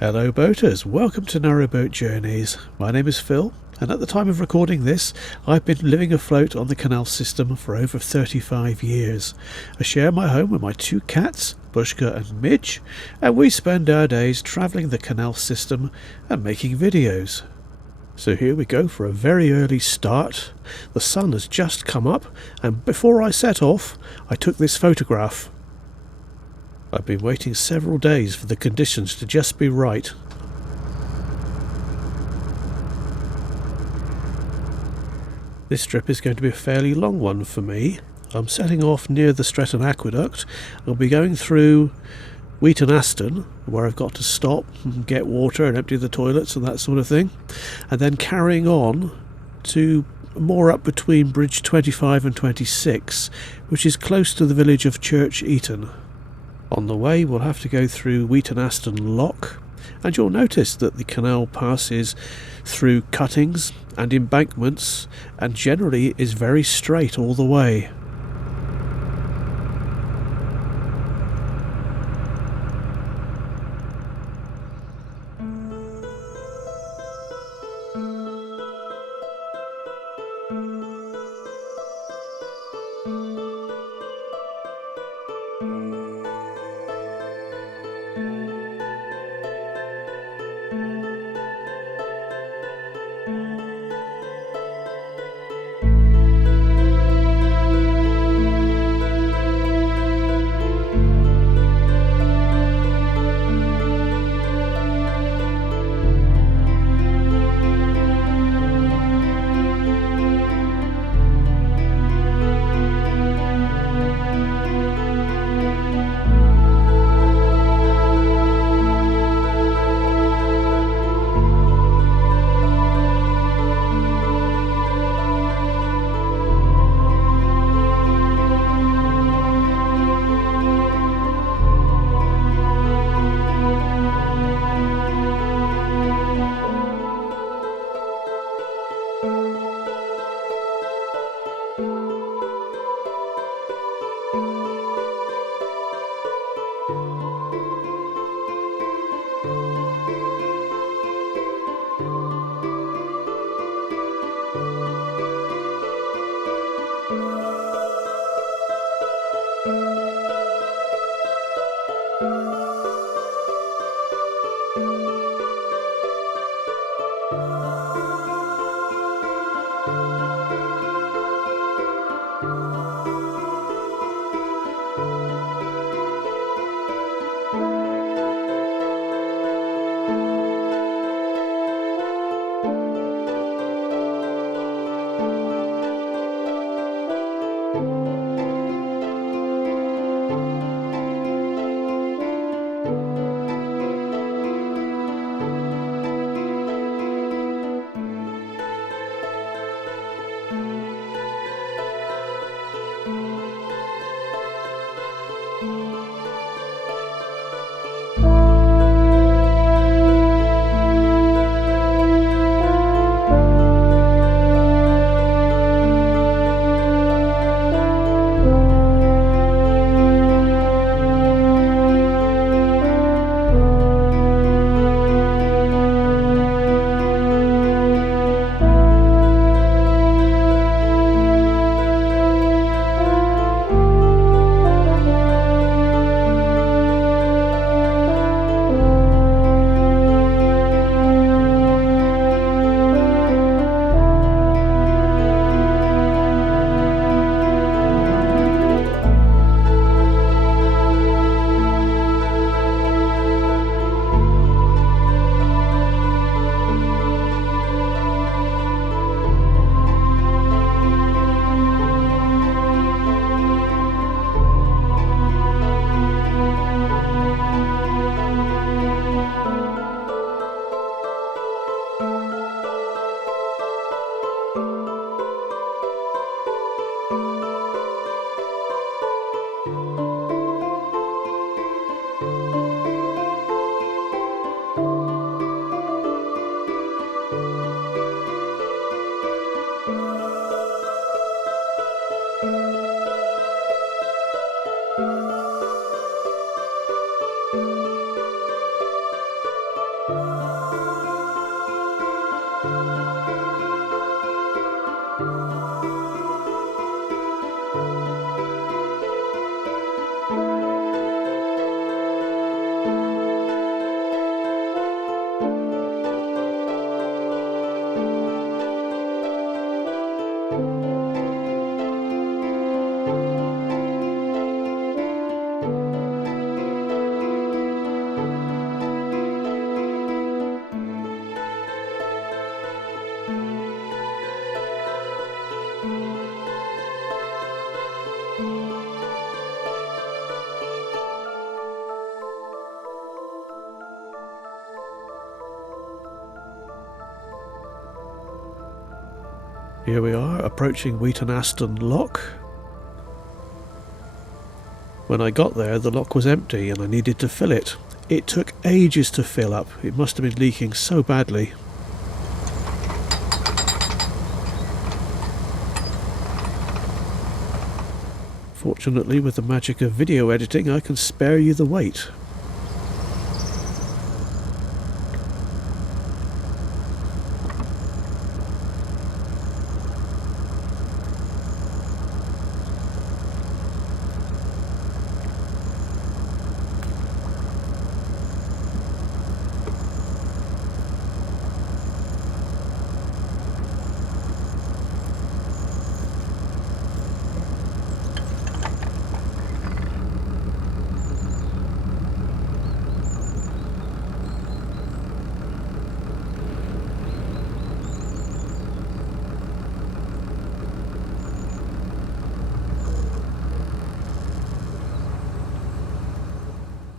Hello boaters, welcome to Narrowboat Journeys. My name is Phil, and at the time of recording this, I've been living afloat on the canal system for over 35 years. I share my home with my two cats, Bushka and Midge, and we spend our days travelling the canal system and making videos. So here we go for a very early start. The sun has just come up, and before I set off, I took this photograph. I've been waiting several days for the conditions to just be right. This trip is going to be a fairly long one for me. I'm setting off near the Stretton aqueduct. I'll be going through Wheaton Aston, where I've got to stop and get water and empty the toilets and that sort of thing, and then carrying on to more up between Bridge 25 and 26, which is close to the village of Church Eaton. On the way we'll have to go through Wheaton Aston Lock, and you'll notice that the canal passes through cuttings and embankments and generally is very straight all the way. Here we are, approaching Wheaton Aston lock. When I got there, the lock was empty and I needed to fill it. It took ages to fill up. It must have been leaking so badly. Fortunately, with the magic of video editing, I can spare you the wait.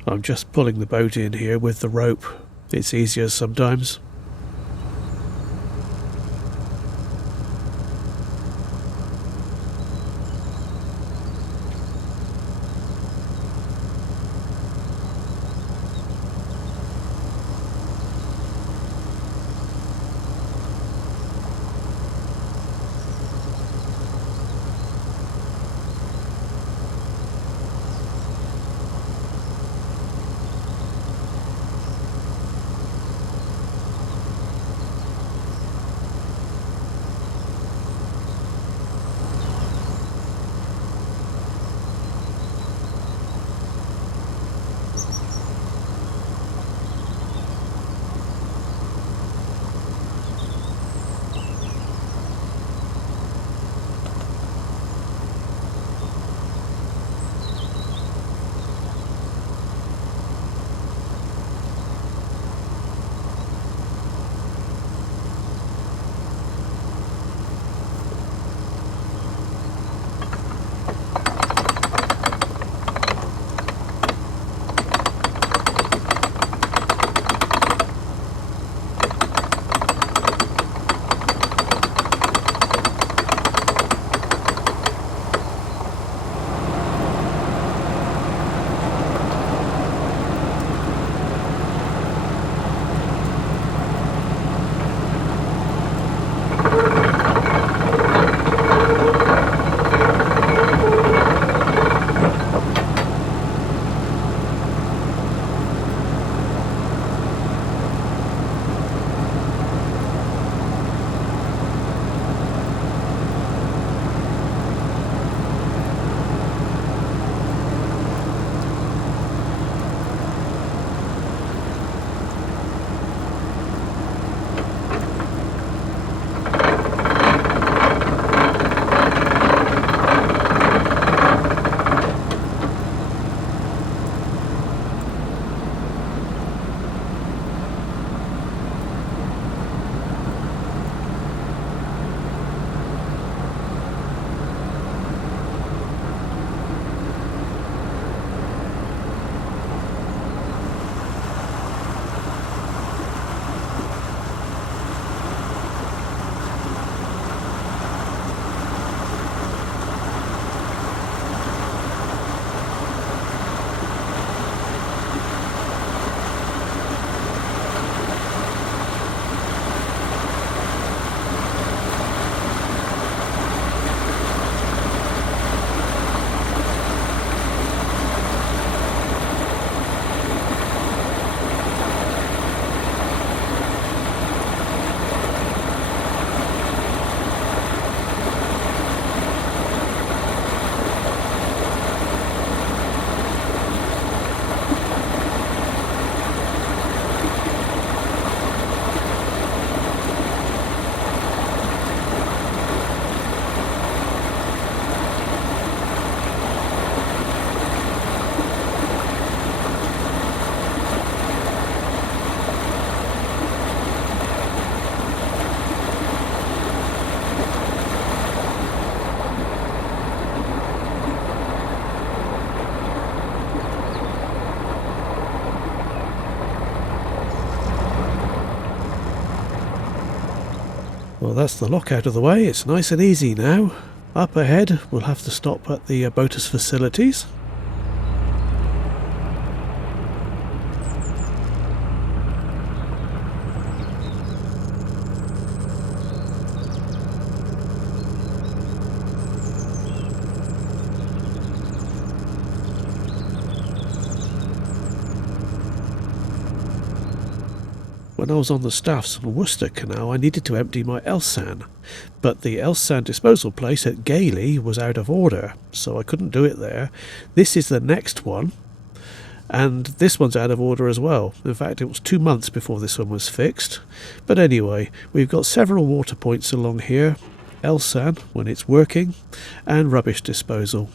I'm just pulling the boat in here with the rope. It's easier sometimes. Well, that's the lock out of the way. It's nice and easy now. Up ahead, we'll have to stop at the boaters' facilities. When I was on the Staffs and Worcester Canal, I needed to empty my Elsan, but the Elsan disposal place at Gailey was out of order, so I couldn't do it there. This is the next one, and this one's out of order as well. In fact, it was 2 months before this one was fixed. But anyway, we've got several water points along here, Elsan when it's working, and rubbish disposal,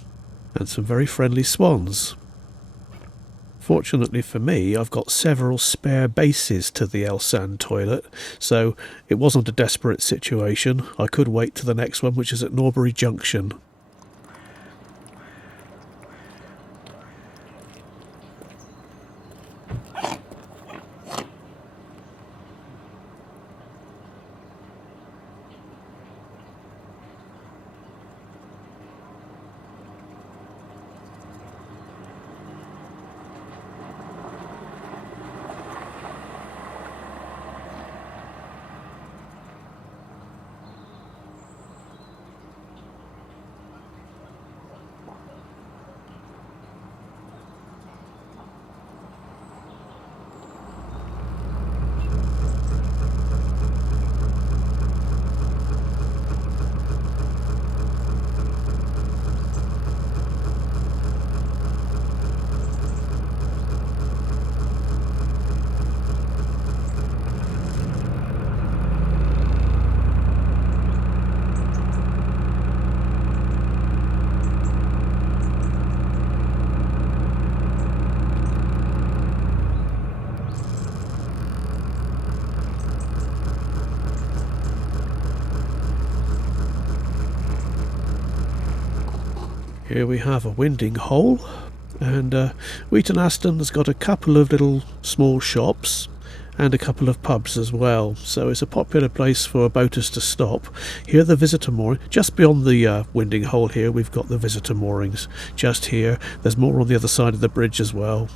and some very friendly swans. Fortunately for me, I've got several spare bases to the Elsan toilet, so it wasn't a desperate situation. I could wait to the next one, which is at Norbury Junction. Here we have a winding hole, and Wheaton Aston has got a couple of little small shops and a couple of pubs as well, so it's a popular place for boaters to stop. Here the visitor mooring, just beyond the winding hole here we've got the visitor moorings. Just here, there's more on the other side of the bridge as well.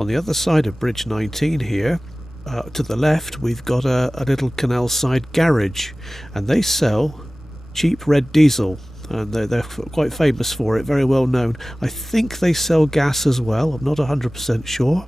On the other side of Bridge 19 here, to the left, we've got a little canal side garage, and they sell cheap red diesel, and they're quite famous for it, very well known. I think they sell gas as well, I'm not 100% sure.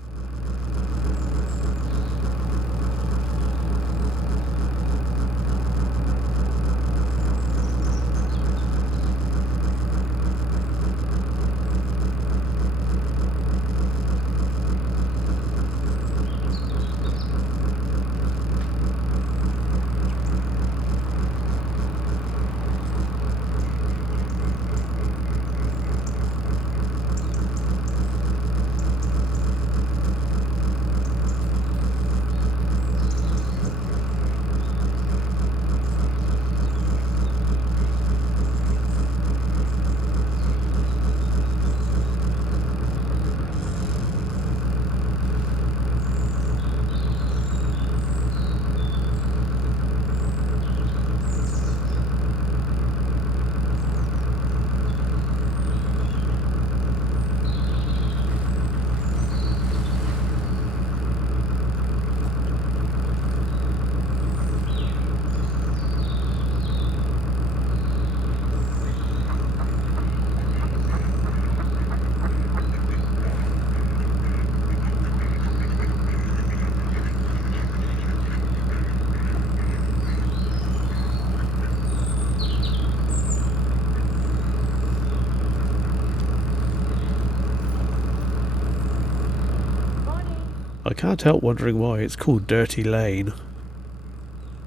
I can't help wondering why it's called Dirty Lane.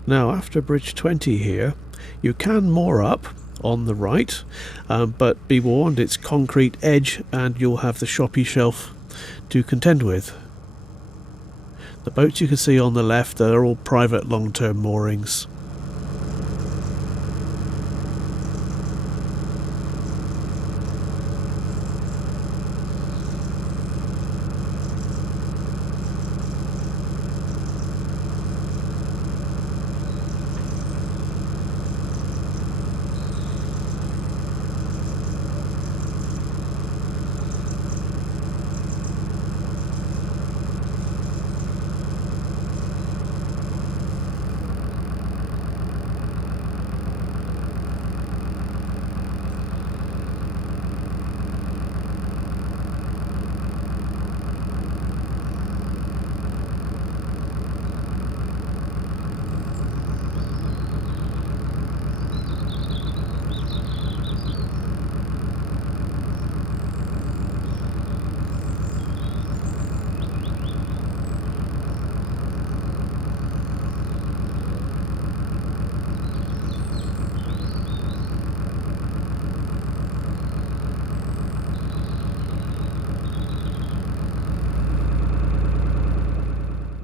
Now, after Bridge 20 here, you can moor up on the right, but be warned, it's concrete edge and you'll have the shoppy shelf to contend with. The boats you can see on the left are all private long-term moorings.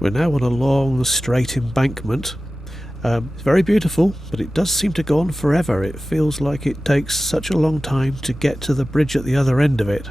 We're now on a long straight embankment. It's very beautiful, but it does seem to go on forever. It feels like it takes such a long time to get to the bridge at the other end of it.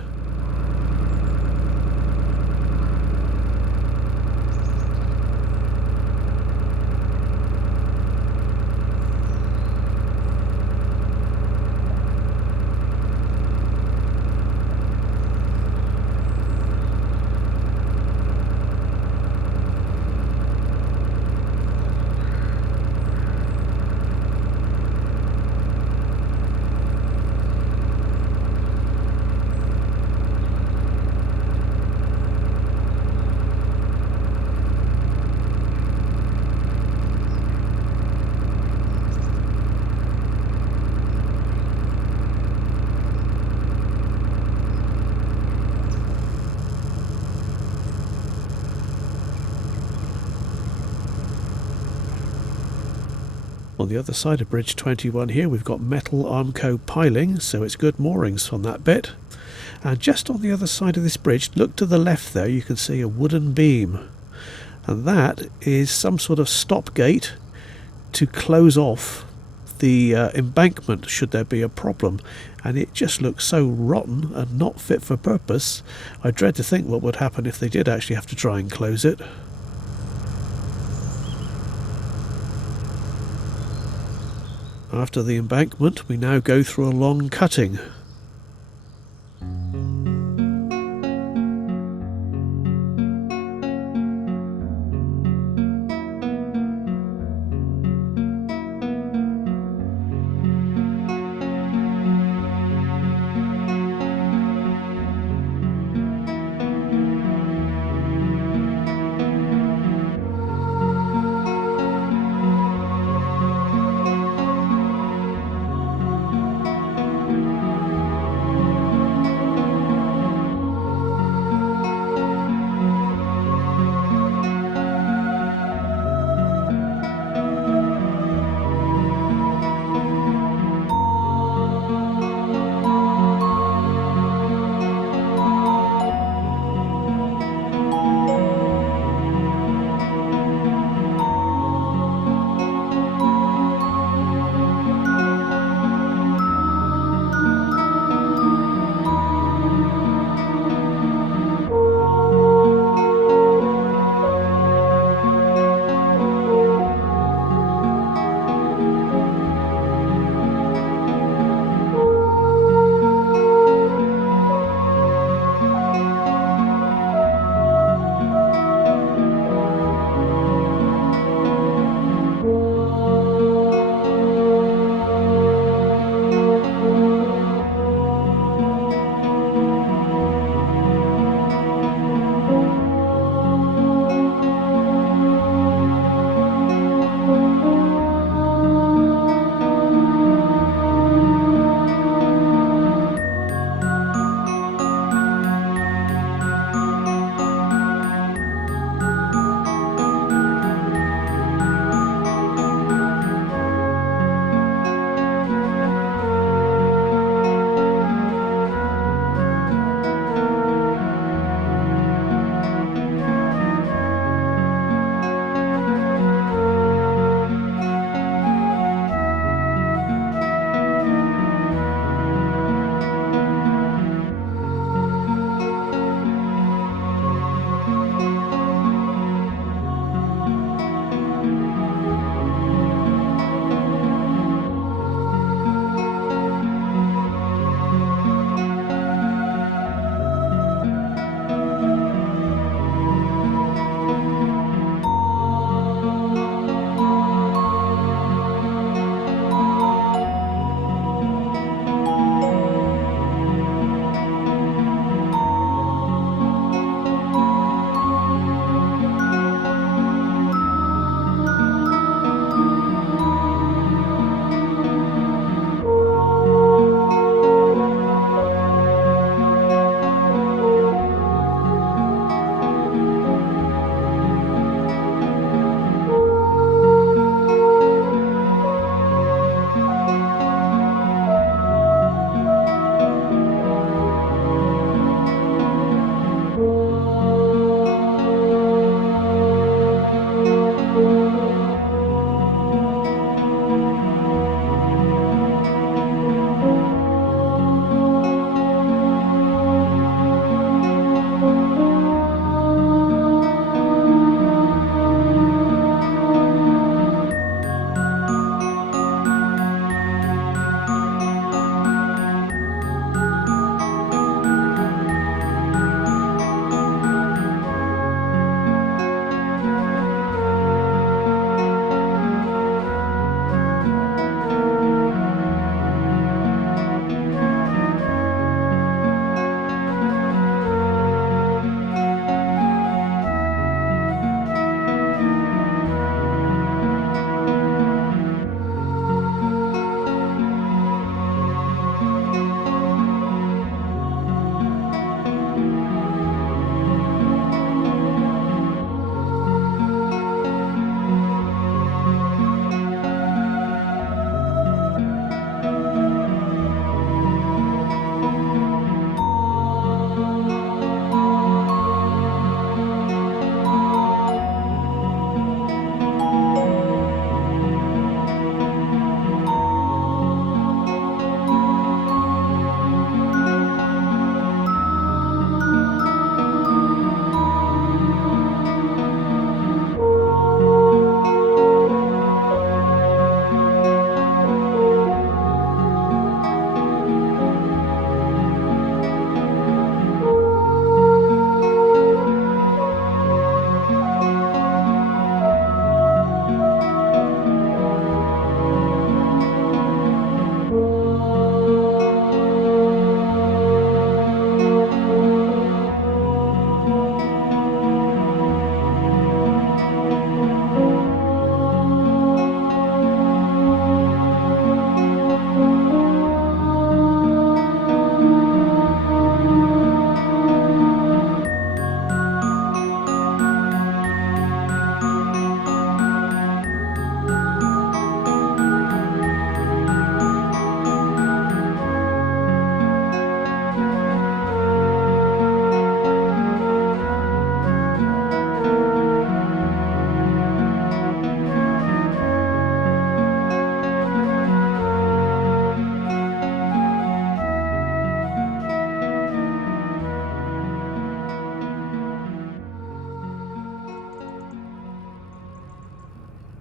On the other side of Bridge 21 here, we've got metal Armco piling, so it's good moorings on that bit. And just on the other side of this bridge, look to the left there, you can see a wooden beam. And that is some sort of stop gate to close off the embankment should there be a problem. And it just looks so rotten and not fit for purpose. I dread to think what would happen if they did actually have to try and close it. After the embankment, we now go through a long cutting.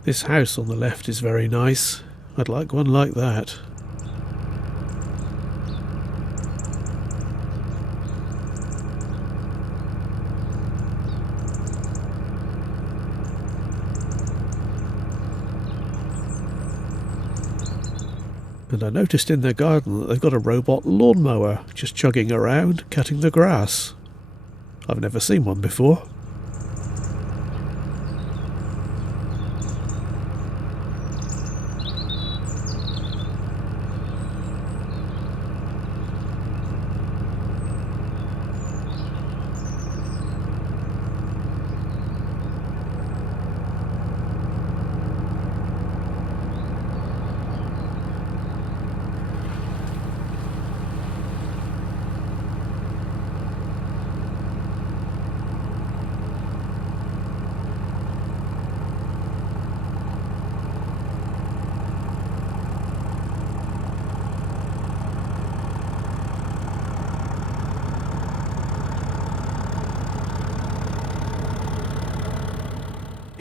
This house on the left is very nice. I'd like one like that. And I noticed in their garden that they've got a robot lawnmower just chugging around, cutting the grass. I've never seen one before.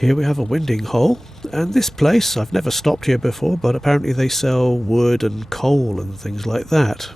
Here we have a winding hole, and this place, I've never stopped here before, but apparently they sell wood and coal and things like that.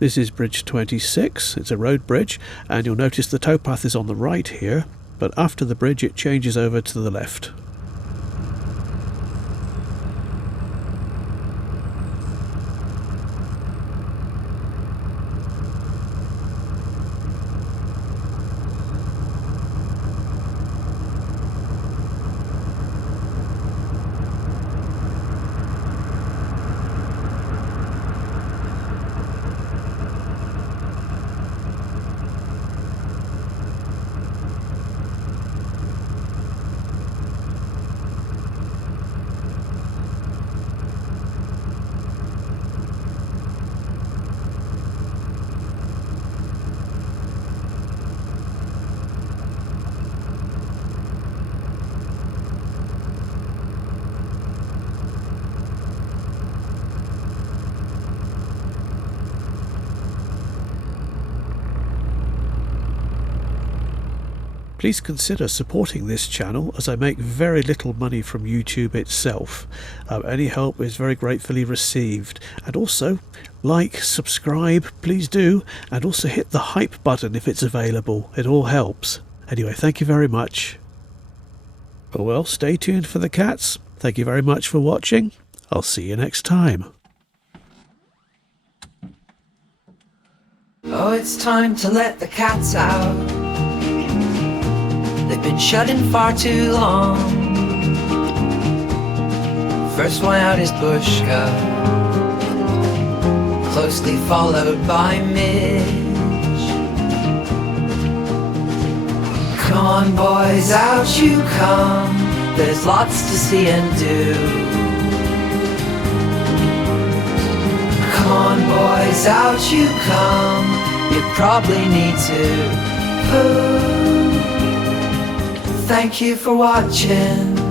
This is bridge 26, it's a road bridge, and you'll notice the towpath is on the right here, but after the bridge it changes over to the left. Please consider supporting this channel, as I make very little money from YouTube itself. Any help is very gratefully received. And also, like, subscribe, please do, and also hit the hype button if it's available. It all helps. Anyway, thank you very much. Oh well, stay tuned for the cats. Thank you very much for watching. I'll see you next time. Oh, it's time to let the cats out. They've been shut in far too long. First one out is Bushka, closely followed by Midge. Come on boys, out you come. There's lots to see and do. Come on boys, out you come. You probably need to poo. Thank you for watching.